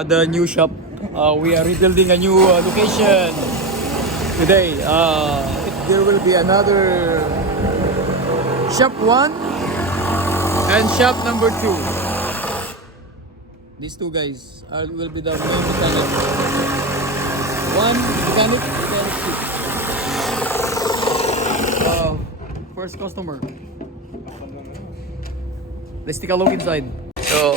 at the new shop. We are rebuilding a new location today. There will be another shop 1 and shop number 2. These two guys will be the main mechanic. One mechanic, mechanic 2. First customer. Let's take a look inside. So,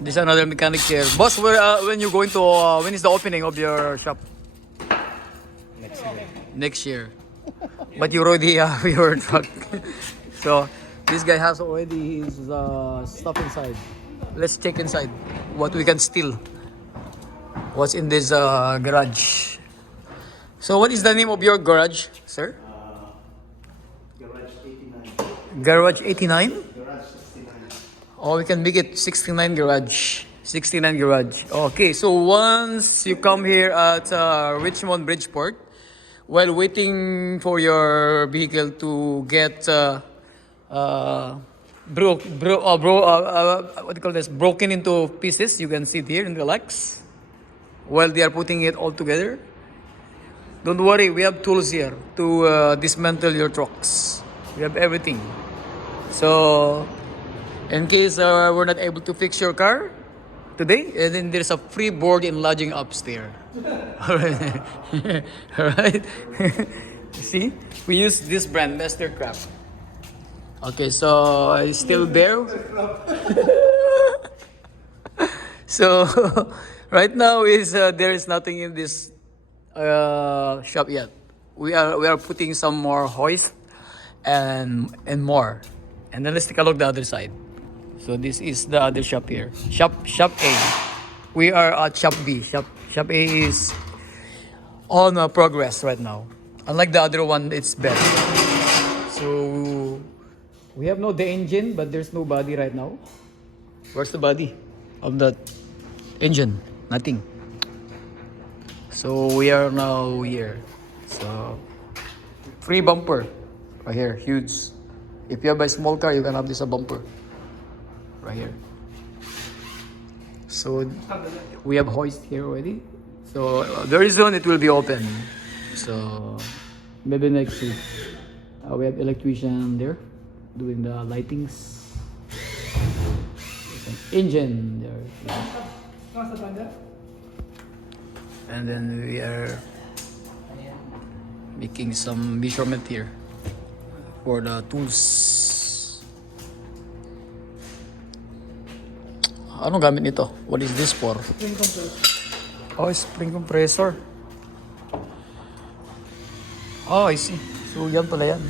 this is another mechanic here. Boss, when you going to, when is the opening of your shop? Next year. But you already have your truck. So, this guy has already his stuff inside. Let's check inside what we can steal. What's in this garage? So, what is the name of your garage, sir? Garage 89. Garage 89? Garage 69. Oh, we can make it 69 garage. 69 garage. Okay, so once you come here at Richmond Bridgeport, while waiting for your vehicle to get what do you call this? Broken into pieces, you can sit here and relax while they are putting it all together. Don't worry, we have tools here to dismantle your trucks. We have everything. So, in case we're not able to fix your car today, and then there's a free board and lodging upstairs. Alright. Alright. See? We use this brand, Mastercraft. Okay, so it's still there. So, right now is there is nothing in this shop yet. We are putting some more hoist and more. And then let's take a look the other side. So this is the other shop here. Shop A. We are at shop B. Shop A is on progress right now. Unlike the other one, it's better. So we have the engine, but there's no body right now. Where's the body of that engine? Nothing. So we are now here. So free bumper right here, huge. If you have a small car, you can have this a bumper right here. So we have hoist here already. So very soon it will be open. So maybe next week. We have electrician there doing the lightings. There's an engine there. And then we are making some measurement here for the tools. Anong gamit nito? What is this for? Spring compressor. Oh, spring compressor. Oh, I see. So yan pala yan.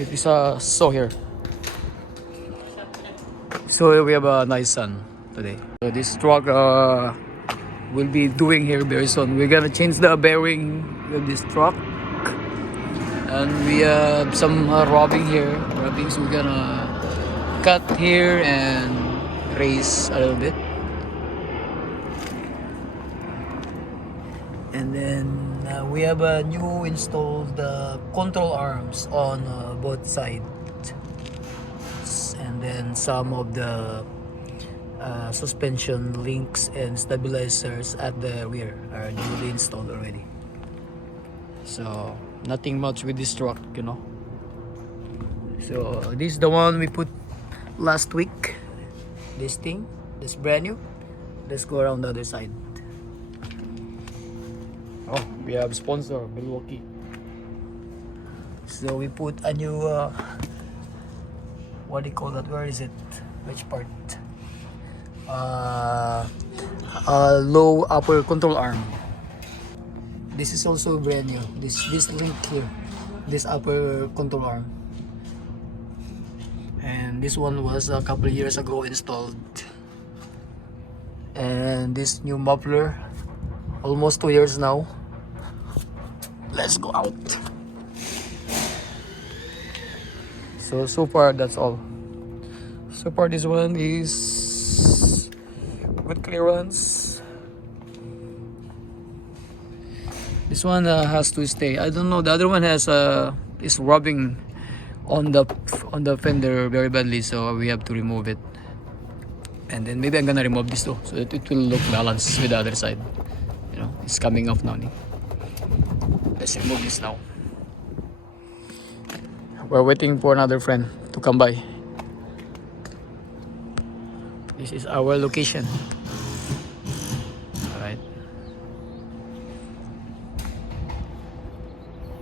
It is a saw here. So we have a nice sun today. So this truck will be doing here very soon. We're gonna change the bearing of this truck. And we have some rubbing here. Rubbing, so we're gonna cut here and raise a little bit. And then we have a new installed control arms on both sides. And then some of the suspension links and stabilizers at the rear are newly installed already. So nothing much with this truck, you know. So this is the one we put last week. This thing, this brand new. Let's go around the other side. Oh, we have sponsor Milwaukee. So we put a new what do you call that? Where is it? Which part? Low upper control arm. This is also brand new. This link here, this upper control arm, and this one was a couple years ago installed. And this new muffler, almost 2 years now. Let's go out. So far that's all. So far this one is good clearance. This one has to stay. I don't know. The other one has is rubbing on the fender very badly, so we have to remove it. And then maybe I'm gonna remove this too, so that it will look balanced with the other side. You know, it's coming off now. Let's remove this now. We're waiting for another friend to come by. This is our location. Alright.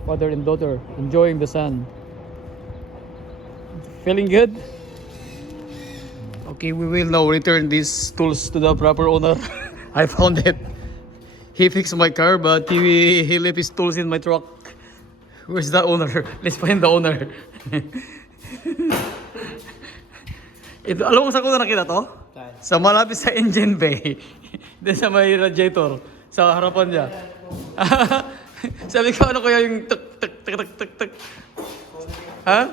Father and daughter enjoying the sun. Feeling good? Okay, we will now return these tools to the proper owner. I found it. He fixed my car, but he left his tools in my truck. Where's the owner? Let's find the owner. Ito, alam mo sa ko na nakita to? Sa malapit sa engine bay. Doon sa may radiator. Sa harapan niya. Sabi ko, ano kaya yung tuk tuk tuk tuk tuk tuk? Ha?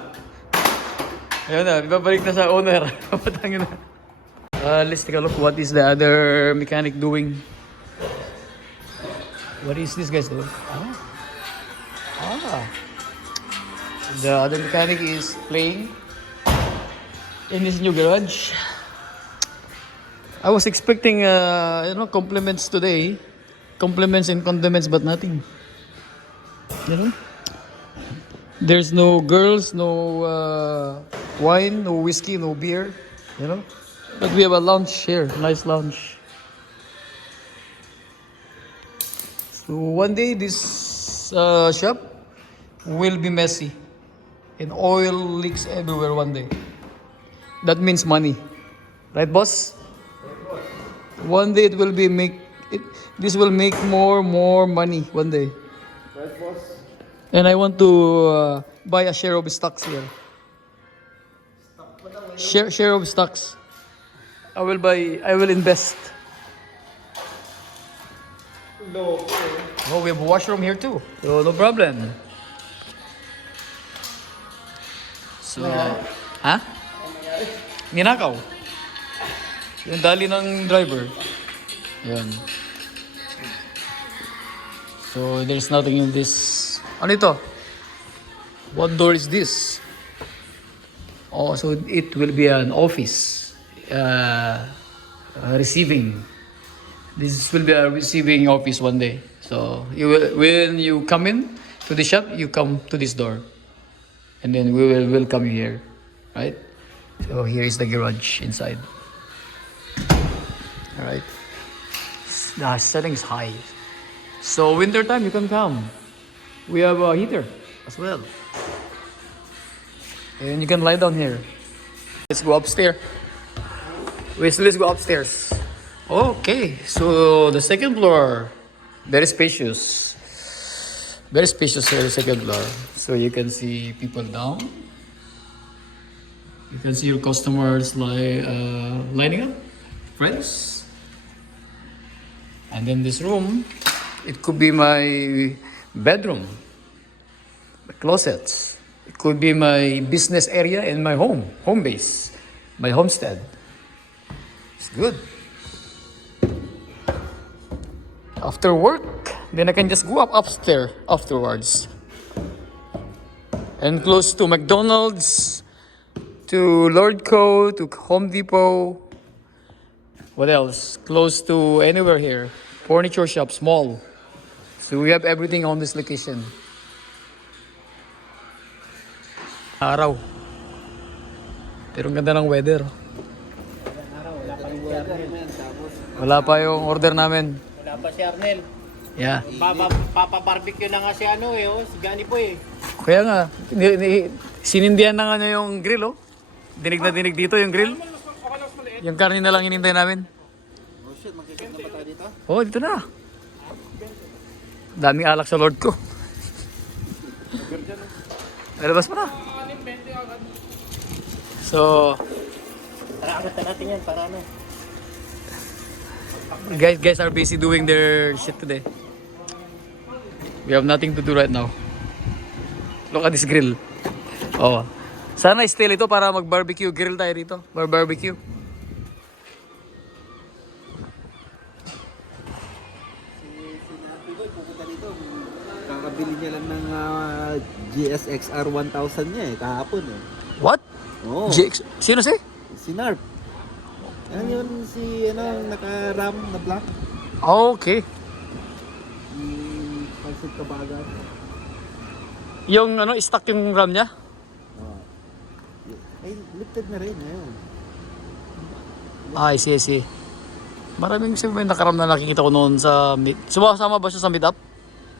Ayun na, ibabalik na sa owner. Patangin na. Let's take a look what is the other mechanic doing. What is this guys doing? The other mechanic is playing in his new garage. I was expecting, compliments today. Compliments and condiments, but nothing. You know? There's no girls, no wine, no whiskey, no beer. You know? But we have a lounge here. Nice lounge. So one day this shop will be messy. And oil leaks everywhere one day. That means money. Right, boss? One day it will be this will make more money one day. Right, boss? And I want to buy a share of stocks here. Share of stocks. I will invest. No. Oh, we have a washroom here too. So no problem. So, ha? Ninakaw. Yung dali ng driver. Yan. So, there's nothing in this. Ano ito? What door is this? Oh, so it will be an office. Receiving. This will be a receiving office one day. So, when you come in to the shop, you come to this door. And then we will welcome you here. Right? So, here is the garage inside. Alright. The setting is high. So winter time you can come. We have a heater as well. And you can lie down here. Let's go upstairs. Let's go upstairs. Okay, so the second floor, very spacious. Very spacious here, the second floor. So you can see people down. You can see your customers lining up, friends. And then this room, it could be my bedroom, my closets. It could be my business area and my home base, my homestead. It's good. After work, then I can just go upstairs afterwards. And close to McDonald's, to Lordco, to Home Depot. What else? Close to anywhere here. Furniture shop, small. So we have everything on this location. Araw. Pero ang ganda ng weather. Wala pa yung order namin. Wala pa si Arnel. Yeah. Papa-barbecue na nga si si Gani po eh. Kaya nga, sinindihan na nga niya yung grill, oh. Dinig na dinig dito yung grill. Yung karne na lang hinintay namin. Oh shit, magkikita na ba tayo dito? Oh, dito na. Daming alak sa Lord ko. Lalabas pa na. So, Tara, agad natin yan para ano. guys are busy doing their shit today. We have nothing to do right now. Look at this grill. Oh. Sana still ito para mag-barbecue grill tayo dito. Barbecue. Kakabili niya lang ng GSX-R 1000 niya kahapon eh. What? Oo. GX? Sino si? Si Narp. Yan yun si naka-ram na black. Okay. Yung pansit kabagan. Yung stuck yung RAM niya? Oh. Ay, lifted na rin. Ayun. I see, I see. Maraming may nakaram na nakikita ko noon sa meet. Sumasama ba siya sa meetup?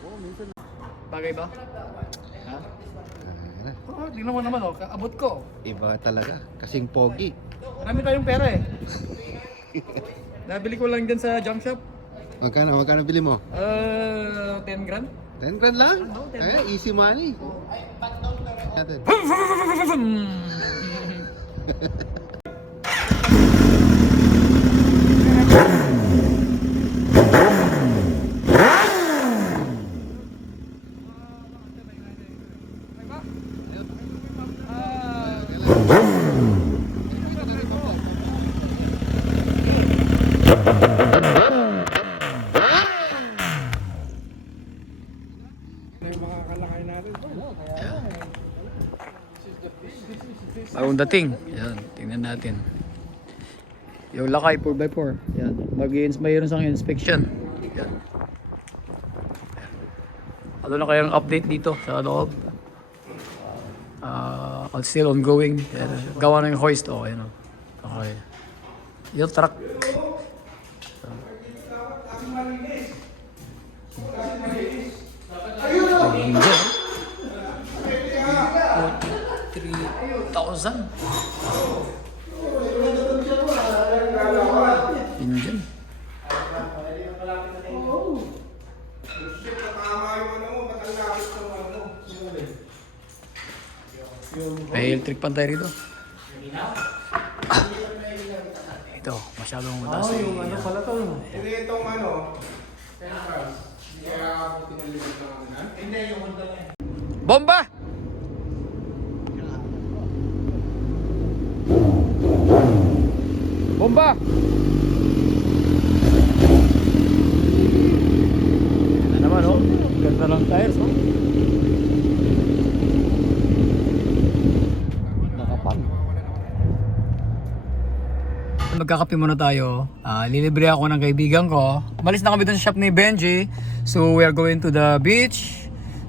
Oo, minsan. Bagay ba? Ha? Oo, tingnan mo naman abot ko. Iba talaga. Kasing pogi. Marami tayong pera eh. Nabili ko lang dyan sa junk shop. Magkano bili mo? 10 grand. 10 grand lang? Ano, 10 Ay, easy money. Natin. Bagong dating. Yan, tingnan natin. Yung lakay 4x4. Yan. Mayroon sang inspection. Yan. Ano na kayang update dito sa loob? Still ongoing. Yan. Gawa na yung hoist. Oh, yan. Okay. Yung truck. Ayun. 43,000. Engine. May electric pan tayo rito. Ito, masyadong mataas. Yung ano pala to. Hindi itong Bomba! Bomba! Yan na naman, oh. Ganda ng tires, oh. Nakapal. Magkakape muna tayo. Lilibre ako ng kaibigan ko. Malis na kami dun sa shop ni Benji. So we are going to the beach.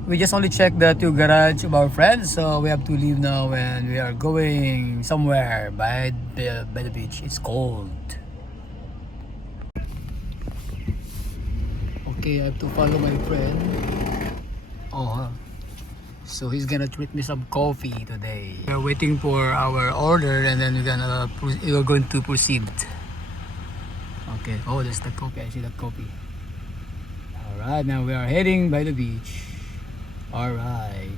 We just only checked the 2 garage of our friends, so we have to leave now and we are going somewhere by the beach. It's cold. Okay, I have to follow my friend. Oh, huh. So he's gonna treat me some coffee today. We're waiting for our order and then we're going to proceed. Okay. Oh, there's the coffee. I see the coffee. All right, now we are heading by the beach. All right.